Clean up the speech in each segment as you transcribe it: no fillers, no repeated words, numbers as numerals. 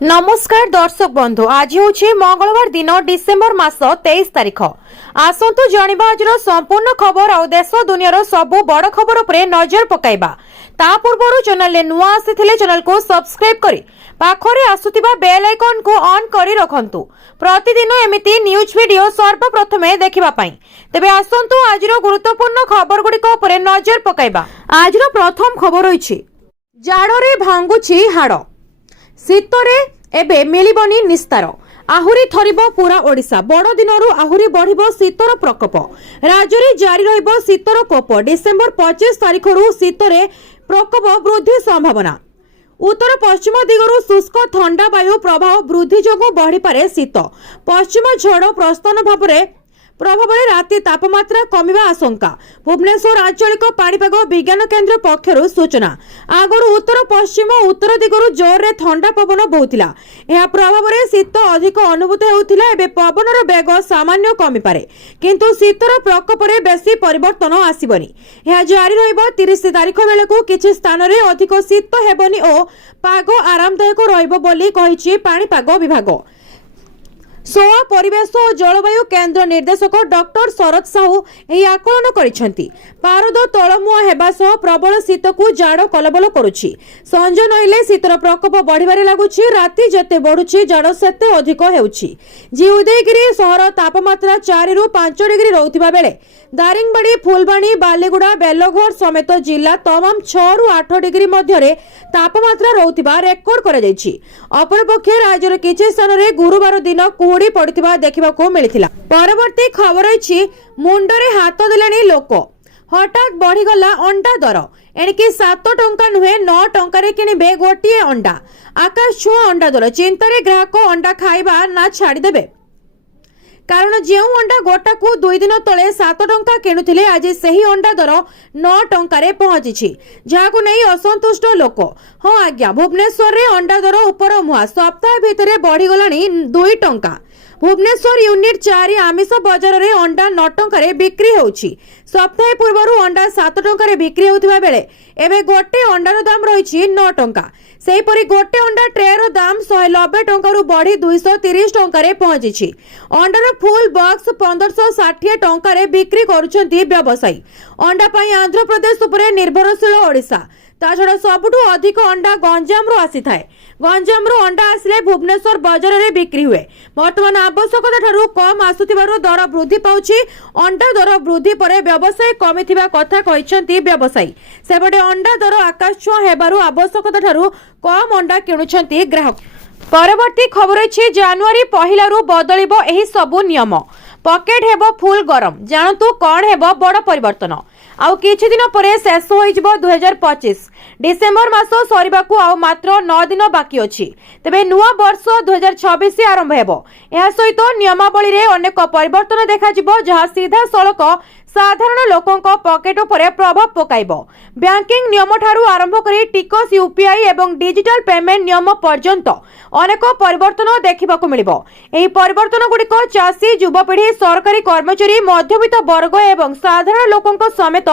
नमस्कार दर्शक बंधु आज हूँ मंगलवार दिन डिसेम्बर मास 23 तारिख। आसतु जानिबा आजर संपूर्ण खबर और देश दुनियार सबु बड़ खबर उपरे नजर पकाइबा। ता पूर्व चैनल ले नुआ आसीथिले चैनल को सब्सक्राइब करी पाखरे आसुतिबा बेल आइकन को ऑन करी रखंतु। प्रतिदिन एमिति न्यूज वीडियो सर्वप्रथमे देखिबा पई। तेबे आसंतु आजर गुरुत्वपूर्ण खबर गुडी को उपरे नजर पकाइबा। आजर प्रथम खबर होइछि जाडरे भांगुछि हाड़ शीतरे एबे मिलिबनी निस्तार आहुरी थरिब पूरा ओडिशा। बड़ दिनरू आहुरी बढ़िबो शीतर प्रकोप। राज्य में जारी रहिबो शीतर कोप। डिसेम्बर 25 तारिखरू शीतरे प्रकोप वृद्धि संभावना। उत्तर पश्चिम दिगरू शुष्क ठंडा वायु प्रभाव वृद्धि जोगु बढ़ी पारे शीत। पश्चिम झड़ प्रस्थान प्रभाव राति तापमात्रा कमिबा आशंका। भुवनेश्वर आंचलिक पाणीपाग विज्ञान केन्द्र पक्षरु सूचना। आगरु उत्तर पश्चिम उत्तर दिगरु जोरे ठंडा पवन बहुथिला। एहा प्रभाव रे शीत अधिक अनुभूत हेउथिला। एबे पवनर बेग सामान्य कमि पारे किंतु शीतर प्रकोप रे बेसी परिवर्तन आसीबनी। एहा जारी रहिबो 30 तारिख बेलकु किछि स्थान रे अधिक शीत हेबनी ओ पाग आरामदायक रहिबो बोली कहिछि पाणीपाग विभाग। सोआ परिवेश और जलवायु केन्द्र निर्देशक डॉक्टर शरद साहू यह आकलन करिसेंती। पारद तलमुआ हेबा सह प्रबल शीत को जाड़ कलबल करुछि। संज नइले शीतर प्रकोप बढ़िबारे लागुछि। राति जेते बढ़ुछि जाड़ सेते अधिक हेउछि। जी उदयगिरी सहर तापमात्रा 4 रु 5 डिग्री रहुथिबा बेले दारिंगबाड़ी फुलबाणी बालीगुड़ा बेलघर समेत जिला तमाम 6 रु 8 डिग्री मध्य तापमात्रा रहुथिबा रेकर्ड करा जायछि। अपरपक्षे राज्यर किछि स्थान रे गुरुवार दिन कुहुड़ी पड़िथिबा देखिबाको मिलिथिला। परवर्ती खबर अछि मुंडरे हाथ देलानी लोक। हठात बढ़ीगला अंडा दर। एणिकी 7 टंका नुहे 9 टंका रे किनिबे गोटिए अंडा। आकाश छुआ अंडा दर। चिंतारे ग्राहक अंडा खाइबा ना छाड़ी देबे। कारण जो अंडा गोटा को 2 दिन तले 7 टंका किणुथिले आज सही अंडा दर 9 टंका रे पहुंची जहां नहीं असंतुष्ट लोक। हाँ आज्ञा भुवनेश्वर रे अंडा दर उपर मुहा सप्ताह भितर बढ़ीगलानी 2 टंका। भुवनेश्वर यूनिट 4 आमिष बजार रे अंडा 9 टंका रे बिक्री होउछि। सप्ताह पूर्व अंडा 7 टंका रे बिक्री होउथिबा बेले एबे गोटे अंडार दाम रहिछि 9 टंका। सेहीपरि गोटे अंडा ट्रेर दाम 190 टंका रु बढ़ी 230 टंका रे पहुंची। अंडार फुल बॉक्स 1560 टंका रे बिक्री करुछंती व्यवसायी। अंडा पई आंध्र प्रदेश उपरे निर्भरशील ओडिशा। ता छड़ा सबुठु अधिक अंडा गंजाम रो आसी थाए। गंजाम रो अंडा आसले भुवनेश्वर बाजार रे बिक्री हुए। वर्तमान आवश्यकता ठारू कम आसुथिबारु दर वृद्धि पाउछि। अंडा दर वृद्धि परे व्यवसाय कमिथिबा कथा कहिसंती व्यवसायी। सेबडे अंडा दर आकाश छुआ हेबारु आवश्यकता ठारू कम अंडा किणुछंती ग्राहक। परवर्ती खबर अछि जनवरी पहिला रु बदलिबो एही सबु नियम। पॉकेट हेबो फुल गरम। जानतु कोन हेबो बड़ परिवर्तन। आउ किछि दिन परे शेष होइजबो 2025। डिसेम्बर मास सरीबाकू आउ मात्र 9 दिन बाकी अछि। तबे नुआ वर्ष 2026 आरंभ हेबो। एहा सहित नियमावली रे अनेक परिवर्तन देखा जिवो जहा सीधा सड़क साधारण लोकों पॉकेट उपरे प्रभाव पकाइबो। बैंकिंग नियम ठारू आरंभ करी टिकस यूपीआई एवं डिजिटल पेमेंट नियम पर्यंत अनेक परिवर्तन देखिबाकू मिलिबो। एही परिवर्तन गुडिको चासी युवपीढ़ी सरकारी कर्मचारी मध्यवित्त वर्ग एवं साधारण लोकों समेत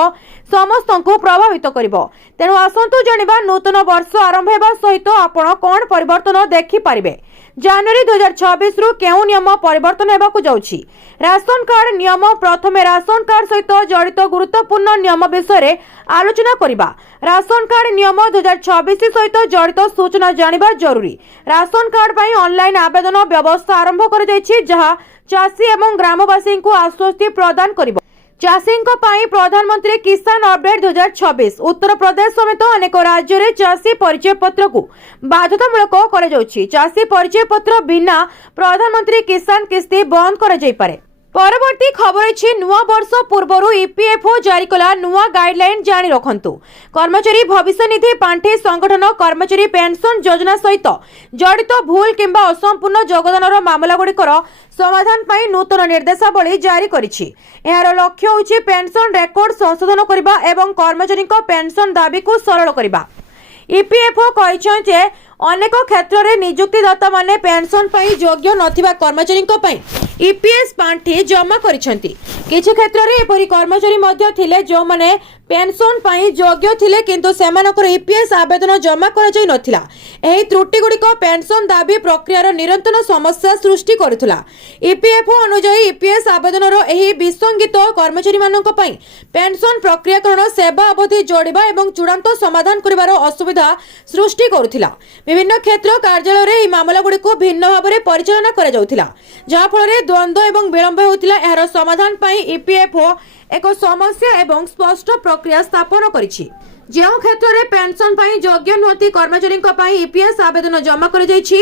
समस्तंकु प्रभावित करिबो। तेणु आसंतु जानिबा नूतन वर्ष आरंभ हेबा सहित आपण कोन परिवर्तन देखि पारिबे। जनवरी 2026 रु केउ नियम परिवर्तन हेबाकू जाउछि। राशन कार्ड नियम। प्रथमे राशन कार्ड सहित जड़ित गुरुत्वपूर्ण नियम विषय रे आलोचना करिबा। राशन कार्ड नियम 2026 सहित जड़ित सूचना जानिबा जरूरी। राशन कार्ड पई ऑनलाइन आवेदन व्यवस्था आरंभ कर दैछि जहा चासी एवं ग्रामवासी को आश्वस्ति प्रदान करिबो। चाषी प्रधानमंत्री किसान अपडेट 2026। उत्तर प्रदेश समेत अनेक राज्य में चाषी परिचय पत्र को बाध्यतामूलक कर चाषी परिचय पत्र बिना प्रधानमंत्री किसान किस्ती बंद कर। परवर्ती खबर अछि नुआ वर्ष पूर्व ईपीएफओ जारी कला नुआ गाइडलाइन जानी रखंतु। कर्मचारी भविष्य निधि पांठी संगठन कर्मचारी पेंशन योजना सहित जड़ित भूल किंबा असंपूर्ण योगदानर मामला गुड़िकर समाधान पाई नूतन निर्देशावली जारी करिछि। एहार लक्ष्य होछि पेंशन रेकर्ड संशोधन करिबा एवं कर्मचारी पेंशन दाबी को सरल करिबा। ईपीएफओ कहिछन जे ଅନେକ କ୍ଷେତ୍ରରେ ନିଯୁକ୍ତିଦାତା ମାନେ ପେନସନ ପାଇଁ ଯୋଗ୍ୟ ନଥିବା କର୍ମଚାରୀଙ୍କ ପାଇଁ ଇପିଏସ୍ ପାଣ୍ଠି ଜମା କରିଛନ୍ତି। କିଛି କ୍ଷେତ୍ରରେ ଏପରି କର୍ମଚାରୀ ମଧ୍ୟ ଥିଲେ ଯେଉଁମାନେ ପେନସନ ପାଇଁ ଯୋଗ୍ୟ ଥିଲେ କିନ୍ତୁ ସେମାନଙ୍କର ଇପିଏସ୍ ଆବେଦନ ଜମା କରାଯାଇ ନଥିଲା। ଏହି ତ୍ରୁଟିଗୁଡ଼ିକ ପେନସନ ଦାବି ପ୍ରକ୍ରିୟାର ନିରନ୍ତର ସମସ୍ୟା ସୃଷ୍ଟି କରୁଥିଲା। ଇପିଏଫ୍ଓ ଅନୁଯାୟୀ ଇପିଏସ୍ ଆବେଦନର ଏହି ବିସଙ୍ଗିତ କର୍ମଚାରୀମାନଙ୍କ ପାଇଁ ପେନସନ ପ୍ରକ୍ରିୟାକରଣ ସେବା ଅବଧି ଯୋଡ଼ିବା ଏବଂ ଚୂଡ଼ାନ୍ତ ସମାଧାନ କରିବାର ଅସୁବିଧା ସୃଷ୍ଟି କରୁଥିଲା। ବିଭିନ୍ନ କ୍ଷେତ୍ର କାର୍ଯ୍ୟାଳୟରେ ଏହି ମାମଲାଗୁଡ଼ିକୁ ଭିନ୍ନ ଭାବରେ ପରିଚାଳନା କରାଯାଉଥିଲା, ଯାହାଫଳରେ ଦ୍ୱନ୍ଦ୍ୱ ଏବଂ ବିଳମ୍ବ ହେଉଥିଲା। ଏହାର ସମାଧାନ ପାଇଁ ଇପିଏଫ୍ଓ ଏକ ସମସ୍ୟା ଏବଂ ସ୍ପଷ୍ଟ ପ୍ରକ୍ରିୟା ସ୍ଥାପନ କରିଛି। ଯେଉଁ କ୍ଷେତ୍ରରେ ପେନସନ ପାଇଁ ଯୋଗ୍ୟ ନୁହନ୍ତି କର୍ମଚାରୀଙ୍କ ପାଇଁ ଇପିଏସ୍ ଆବେଦନ ଜମା କରାଯାଇଛି,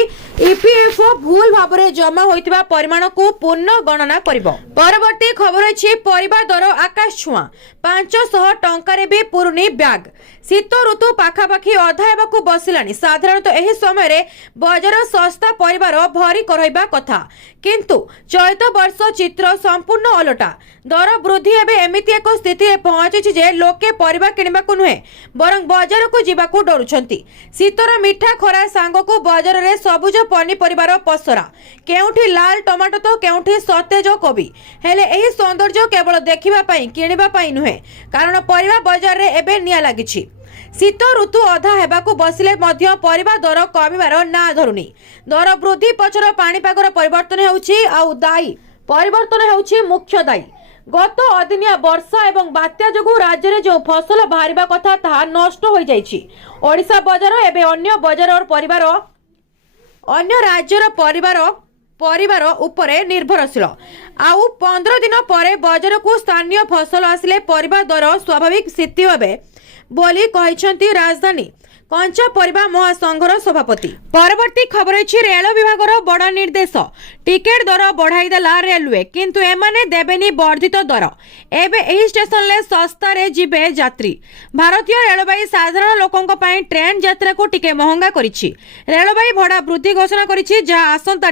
ଇପିଏଫ୍ଓ ଭୁଲ ଭାବରେ ଜମା ହୋଇଥିବା ପରିମାଣକୁ ପୁନଃ ଗଣନା କରିବ। ପରବର୍ତ୍ତୀ ଖବର ଅଛି ପରିବା ଦର ଆକାଶ ଛୁଆଁ, 500 ଟଙ୍କାରେ ବି ପୁରୁନି ବ୍ୟାଗ୍। ଶୀତ ଋତୁ ପାଖାପାଖି ଅଧା ହେବାକୁ ବସିଲାଣି। ସାଧାରଣତଃ ଏହି ସମୟରେ ବଜାର ଶସ୍ତା ପରିବାର ଭରି ରହିବା କଥା, କିନ୍ତୁ ଚଳିତ ବର୍ଷ ଚିତ୍ର ସମ୍ପୂର୍ଣ୍ଣ ଓଲଟା। ଦର ବୃଦ୍ଧି ଏବେ ଏମିତି ଏକ ସ୍ଥିତିରେ ପହଞ୍ଚିଛି ଯେ ଲୋକେ ପରିବା କିଣିବାକୁ ନୁହେଁ ବରଂ ବଜାରକୁ ଯିବାକୁ ଡରୁଛନ୍ତି। ଶୀତର ମିଠା ଖରା ସାଙ୍ଗକୁ ବଜାରରେ ସବୁଜ ପନିପରିବାର ପସରା, କେଉଁଠି ଲାଲ ଟମାଟୋ ତ କେଉଁଠି ସତେଜ କୋବି। ହେଲେ ଏହି ସୌନ୍ଦର୍ଯ୍ୟ କେବଳ ଦେଖିବା ପାଇଁ, କିଣିବା ପାଇଁ ନୁହେଁ, କାରଣ ପରିବା ବଜାରରେ ଏବେ ନିଆଁ ଲାଗିଛି। ଶୀତ ଋତୁ ଅଧା ହେବାକୁ ବସିଲେ ମଧ୍ୟ ପରିବା ଦର କମିବାର ନାଁ ଧରୁନି। ଦର ବୃଦ୍ଧି ପଛର ପାଣିପାଗର ପରିବର୍ତ୍ତନ ହେଉଛି ମୁଖ୍ୟ ଦାୟୀ। ଗତ ଅଦିନିଆ ବର୍ଷା ଏବଂ ବାତ୍ୟା ଯୋଗୁଁ ରାଜ୍ୟରେ ଯେଉଁ ଫସଲ ବାହାରିବା କଥା ତାହା ନଷ୍ଟ ହୋଇଯାଇଛି। ଓଡ଼ିଶା ବଜାର ଏବେ ଅନ୍ୟ ରାଜ୍ୟର ପରିବାର ଉପରେ ନିର୍ଭରଶୀଳ। ଆଉ 15 ଦିନ ପରେ ବଜାରକୁ ସ୍ଥାନୀୟ ଫସଲ ଆସିଲେ ପରିବା ଦର ସ୍ୱାଭାବିକ ସ୍ଥିତି ହେବେ ବୋଲି କହିଛନ୍ତି ରାଜଧାନୀ କଞ୍ଚା ପରିବା ମହାସଂଘର ସଭାପତି। ପରବର୍ତ୍ତୀ ଖବର ଅଛି ରେଳ ବିଭାଗର ବଡ଼ ନିର୍ଦ୍ଦେଶ, ଟିକେଟ ଦର ବଢ଼ାଇଦେଲା ରେଲୱେ, କିନ୍ତୁ ଏମାନେ ଦେବେନି ବର୍ଦ୍ଧିତ ଦର। ଏବେ ଏହି ଷ୍ଟେସନରେ ଶସ୍ତାରେ ଯିବେ ଯାତ୍ରୀ। ଭାରତୀୟ ରେଳବାଇ ସାଧାରଣ ଲୋକଙ୍କ ପାଇଁ ଟ୍ରେନ୍ ଯାତ୍ରାକୁ ଟିକେ ମହଙ୍ଗା କରିଛି। ରେଳବାଇ ଭଡ଼ା ବୃଦ୍ଧି ଘୋଷଣା କରିଛି, ଯାହା ଆସନ୍ତା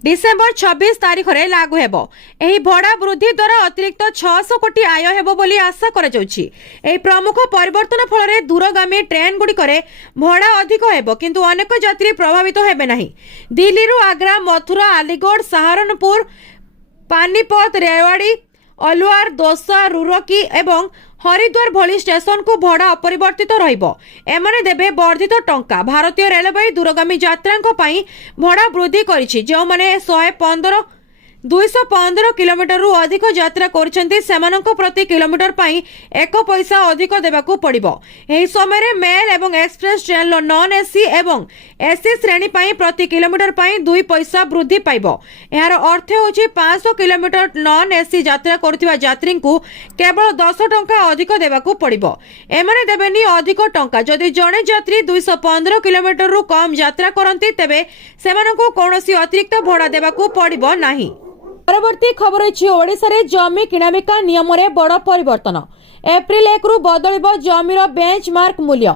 ଡିସେମ୍ବର 26 ତାରିଖରେ ଲାଗୁ ହେବ। ଏହି ଭଡ଼ା ବୃଦ୍ଧି ଦ୍ୱାରା ଅତିରିକ୍ତ 600 କୋଟି ଆୟ ହେବ ବୋଲି ଆଶା କରାଯାଉଛି। ଏହି ପ୍ରମୁଖ ପରିବର୍ତ୍ତନ ଫଳରେ ଦୂରଗାମୀ ଟ୍ରେନ୍ଗୁଡ଼ିକରେ ଭଡ଼ା ଅଧିକ ହେବ, କିନ୍ତୁ ଅନେକ ଯାତ୍ରୀ ପ୍ରଭାବିତ ହେବେ ନାହିଁ। ଦିଲ୍ଲୀରୁ ଆଗ୍ରା, ମଥୁରା, ଆଲିଗଡ଼, ସାହାରନପୁର, ପାନିପତ, ରେୱାଡ଼ି, ଅଲୱାର, ଦୋସା, ରୁରକି ଏବଂ ହରିଦ୍ୱାର ଭଳି ଷ୍ଟେସନକୁ ଭଡ଼ା ଅପରିବର୍ତ୍ତିତ ରହିବ। ଏମାନେ ଦେବେ ବର୍ଦ୍ଧିତ ଟଙ୍କା। ଭାରତୀୟ ରେଳବାଇ ଦୂରଗାମୀ ଯାତ୍ରାଙ୍କ ପାଇଁ ଭଡ଼ା ବୃଦ୍ଧି କରିଛି। ଯେଉଁମାନେ 215 କିଲୋମିଟରରୁ ଅଧିକ ଯାତ୍ରା କରୁଛନ୍ତି ସେମାନଙ୍କ ପ୍ରତି କିଲୋମିଟର ପାଇଁ 1 ପଇସା ଅଧିକ ଦେବାକୁ ପଡ଼ିବ। ଏହି ସମୟରେ ମେଲ୍ ଏବଂ ଏକ୍ସପ୍ରେସ୍ ଟ୍ରେନ୍ର ନନ୍ ଏସି ଏବଂ ଏସି ଶ୍ରେଣୀ ପାଇଁ ପ୍ରତି କିଲୋମିଟର ପାଇଁ 2 ପଇସା ବୃଦ୍ଧି ପାଇବ। ଏହାର ଅର୍ଥ ହେଉଛି 500 କିଲୋମିଟର ନନ୍ ଏସି ଯାତ୍ରା କରୁଥିବା ଯାତ୍ରୀଙ୍କୁ କେବଳ 10 ଟଙ୍କା ଅଧିକ ଦେବାକୁ ପଡ଼ିବ। ଏମାନେ ଦେବେନି ଅଧିକ ଟଙ୍କା। ଯଦି ଜଣେ ଯାତ୍ରୀ 215 କିଲୋମିଟରରୁ କମ୍ ଯାତ୍ରା କରନ୍ତି ତେବେ ସେମାନଙ୍କୁ କୌଣସି ଅତିରିକ୍ତ ଭଡ଼ା ଦେବାକୁ ପଡ଼ିବ ନାହିଁ। ପରବର୍ତ୍ତୀ ଖବର ଅଛି ଓଡ଼ିଶାରେ ଜମି କିଣାବିକା ନିୟମରେ ବଡ଼ ପରିବର୍ତ୍ତନ। ଏପ୍ରିଲ 1ରୁ ବଦଳିବ ଜମିର ବେଞ୍ଚମାର୍କ ମୂଲ୍ୟ।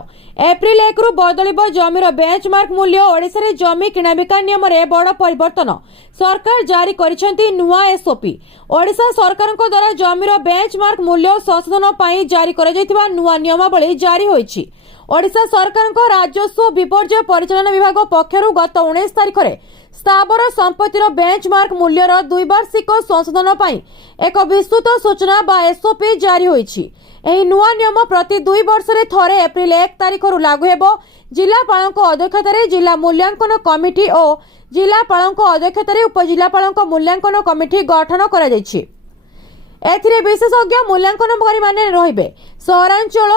ଏପ୍ରିଲ 1ରୁ ବଦଳିବ ଜମିର ବେଞ୍ଚମାର୍କ ମୂଲ୍ୟ। ଓଡ଼ିଶାରେ ଜମି କିଣାବିକା ନିୟମରେ ବଡ଼ ପରିବର୍ତ୍ତନ। ସରକାର ଜାରି କରିଛନ୍ତି ନୂଆ ଏସ୍ଓପି। ଓଡ଼ିଶା ସରକାରଙ୍କ ଦ୍ୱାରା ଜମିର ବେଞ୍ଚମାର୍କ ମୂଲ୍ୟ ସଂଶୋଧନ ପାଇଁ ଜାରି କରାଯାଇଥିବା ନୂଆ ନିୟମାବଳୀ ଜାରି ହୋଇଛି। ଓଡ଼ିଶା ସରକାରଙ୍କ ରାଜସ୍ୱ ବିପର୍ଯ୍ୟୟ ପରିଚାଳନା ବିଭାଗ ପକ୍ଷରୁ ଗତ 19 ତାରିଖରେ ସ୍ଥାବର ସମ୍ପତ୍ତିର ବେଞ୍ଚମାର୍କ ମୂଲ୍ୟର ଦ୍ୱିବାର୍ଷିକ ସଂଶୋଧନ ପାଇଁ ଏକ ବିସ୍ତୃତ ସୂଚନା ବା ଏସ୍ଓପି ଜାରି ହୋଇଛି। ଏହି ନୂଆ ନିୟମ ପ୍ରତି 2 ବର୍ଷରେ ଥରେ ଏପ୍ରିଲ 1 ତାରିଖରୁ ଲାଗୁ ହେବ। ଜିଲ୍ଲାପାଳଙ୍କ ଅଧ୍ୟକ୍ଷତାରେ ଜିଲ୍ଲା ମୂଲ୍ୟାଙ୍କନ କମିଟି ଓ ଜିଲ୍ଲାପାଳଙ୍କ ଅଧ୍ୟକ୍ଷତାରେ ଉପଜିଲ୍ଲାପାଳଙ୍କ ମୂଲ୍ୟାଙ୍କନ କମିଟି ଗଠନ କରାଯାଇଛି। ଏଥିରେ ବିଶେଷଜ୍ଞ ମୂଲ୍ୟାଙ୍କନକାରୀମାନେ ରହିବେ। ସହରାଞ୍ଚଳ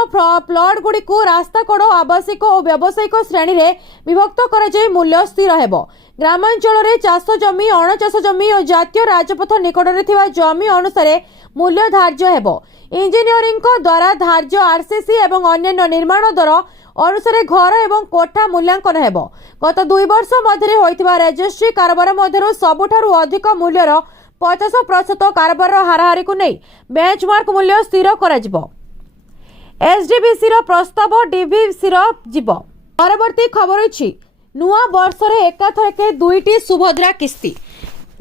ପ୍ଲଟଗୁଡ଼ିକୁ ରାସ୍ତାକଡ଼, ଆବାସିକ ଓ ବ୍ୟବସାୟିକ ଶ୍ରେଣୀରେ ବିଭକ୍ତ କରାଯାଇ ମୂଲ୍ୟ ସ୍ଥିର ହେବ। ଗ୍ରାମାଞ୍ଚଳରେ ଚାଷ ଜମି, ଅଣଚାଷ ଜମି ଓ ଜାତୀୟ ରାଜପଥ ନିକଟରେ ଥିବା ଜମି ଅନୁସାରେ ମୂଲ୍ୟ ଧାର୍ଯ୍ୟ ହେବ। ଇଞ୍ଜିନିୟରିଂଙ୍କ ଦ୍ୱାରା ଧାର୍ଯ୍ୟ ଆର୍ସିସି ଏବଂ ଅନ୍ୟାନ୍ୟ ନିର୍ମାଣ ଦର ଅନୁସାରେ ଘର ଏବଂ କୋଠା ମୂଲ୍ୟାଙ୍କନ ହେବ। ଗତ 2 ବର୍ଷ ମଧ୍ୟରେ ହୋଇଥିବା ରେଜିଷ୍ଟ୍ରି କାରବାର ମଧ୍ୟରୁ ସବୁଠାରୁ ଅଧିକ ମୂଲ୍ୟର 50% କାରବାରର ହାରାହାରିକୁ ନେଇ ବେଞ୍ଚମାର୍କ ମୂଲ୍ୟ ସ୍ଥିର କରାଯିବ। ଏସ୍ଡିବିସିର ପ୍ରସ୍ତାବ ଡିଭିସିର ଯିବ। ପରବର୍ତ୍ତୀ ଖବର ଅଛି ନୂଆ ବର୍ଷରେ ଏକାଥରକେ 2ଟି ସୁଭଦ୍ରା କିସ୍ତି।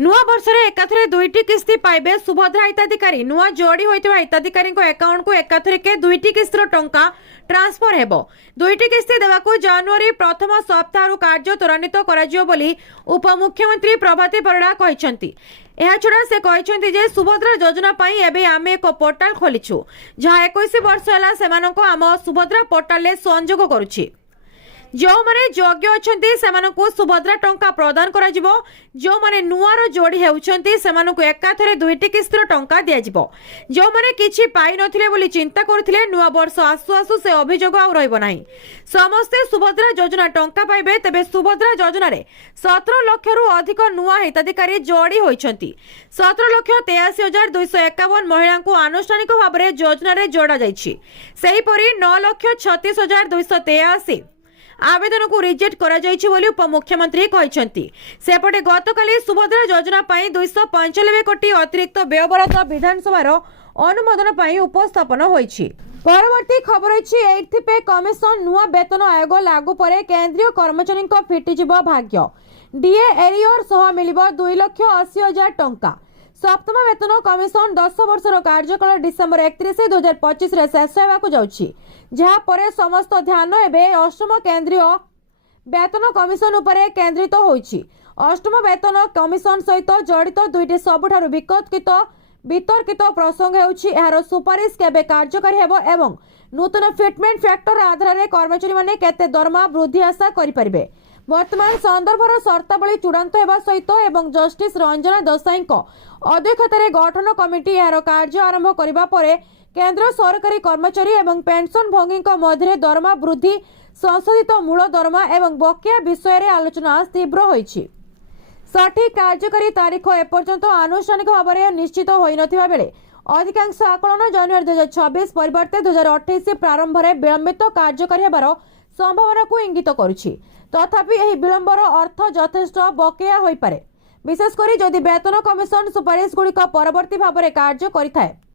नुआ वर्ष एकाथरे 2टी किस्ती पाइबे सुभद्रा हिताधिकारी नुआ जोड़ी होइतिबा हिताधिकारी अकाउंट को एकाथरे 2टी किस्तिर टंका ट्रांसफर हेबो 2टी किस्ती देवाको जनवरी प्रथम सप्ताह कार्य त्वरान्वित कराजियो बोली उपमुख्यमंत्री प्रभाती परिड़ा कहिसंती। एहाछड़ा से कहिसंती जे सुभद्रा योजना पाई एबे आमे एक पोर्टाल खोलिछु जहा 21 वर्ष होला सेमानको आम सुभद्रा पोर्टाल ले संयोग करूछि। जो माने योग्य अछंती सेमानकु सुभद्रा टंका प्रदान करा जिवो जो माने नुआर जोड़ी हेउछंती सेमानकु एकाथरे 2टी किस्तिर टंका दिया जिवो जो माने किछि पाई नथिले बोली चिंता करथिले नुआ वर्ष आसु आसु से अभियोग आ रहइबो नाही समस्ते सुभद्रा योजना टंका पाइबे तेबे सुभद्रा योजना रे 17 लाख रु अधिक नुआ हिताधिकारी जोड़ी होइछंती 17,83,251 महिला को आनुष्ठानिक भाव में योजना रे जोड़ा जाइछि सेही परी 9,36,283 आवेदन को रिजेक्ट करा जाइछि बोली उपमुख्यमंत्री कहिसंती। सेपटे गतकाली सुभद्रा योजना पाई 295 कोटी अतिरिक्त व्ययबराद विधानसभार अनुमोदन पाई उपस्थापन होइछि। परवर्ती खबर अछि 8th पे कमिशन नुआ वेतन आयोग लागू परे केंद्रीय कर्मचारी फिटिजिबो भाग्य डीए एरियर सह मिलिबो 2,80,000 टंका। सप्तम वेतन कमिशन 10 वर्षर कार्यकाल डिसेंबर 31 2025 रे शेष हेबाकु जाउछि जहा परे समस्त ध्यान एबे अष्टम केंद्रीय वेतन कमिशन उपरे केंद्रित होइछि। अष्टम वेतन कमिशन सहित जड़ित दुईटी सबुठारु वितर्कित प्रसंग हेउछि एहार सुपारिश केबे कार्यकारी हेबो एवं नूतन फिटमेंट फैक्टर आधार रे कर्मचारी माने केते दरमा वृद्धि आशा करि परिबे। वर्तमान संदर्भर शर्तावली चूड़ांत हेबा सहित एवं जस्टिस रंजना देसाई अध्यक्षतार गठन कमिटी यार कार्य आरंभ करबा परे केंद्र सरकारी कर्मचारी एवं पेंशन भोगी मध्य दरमा वृद्धि संशोधित मूल दरमा एवं बकिया विषय रे आलोचना तीव्र होइछि। सठिक कार्यकारी तारीख एपर्यंत आनुष्ठानिक भाव में निश्चित होई नथिबा बेले अधिकांश आकलन जनवरी 2026 परिवर्ते 2028 प्रारंभ में विलंबित कार्यकारी हेबार संभावना को इंगित करुछि। तथापि एही विलंबर अर्थ यथेष्ट बकेया होई पारे विशेषकर जदि वेतन कमिशन सुपारिश गुड़िक परवर्ती भाव में कार्य करिथाय।